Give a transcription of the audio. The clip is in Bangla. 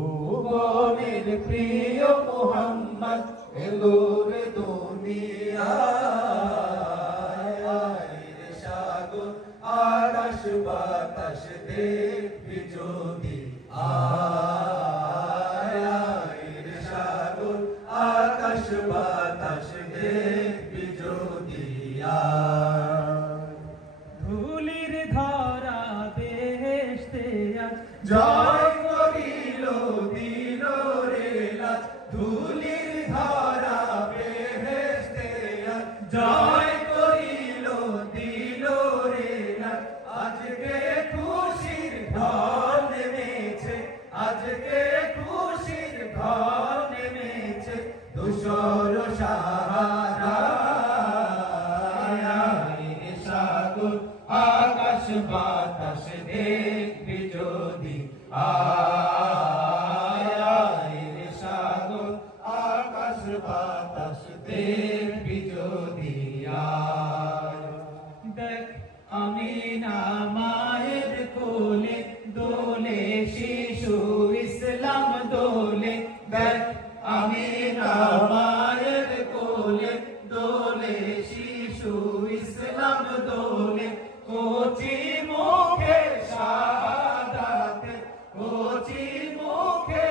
ভুবনের প্রিয় মোহাম্মদ এলো রে দুনিয়ায় সাগর আকাশ বাতাস দেখবি যদি সাগর আকাশ বাতাস দেখবি যদি ধুলির ধরা বেহেশতে আজ জয় করিল দিল রে লাজ ধুলির ধরা বেহেশতে আজ জয় করিল দিল রে লাজ আজকে খুশির ঢল নেমেছে আজকে খুশির ঢল নেমেছে ধূসর সাহারা সাগর আকাশ বাতাস দেখবি যদি সাগর আকাশ বাতাস দেখবি যদি দেখ আমিনা মায়ের কোলে দোলে শিশু ইসলাম দোলে দেখ আমিনা মায়ের কোলে দোলে শিশু ইসলাম দোলে কচি মুখে শাহাদাতে কচি মুখে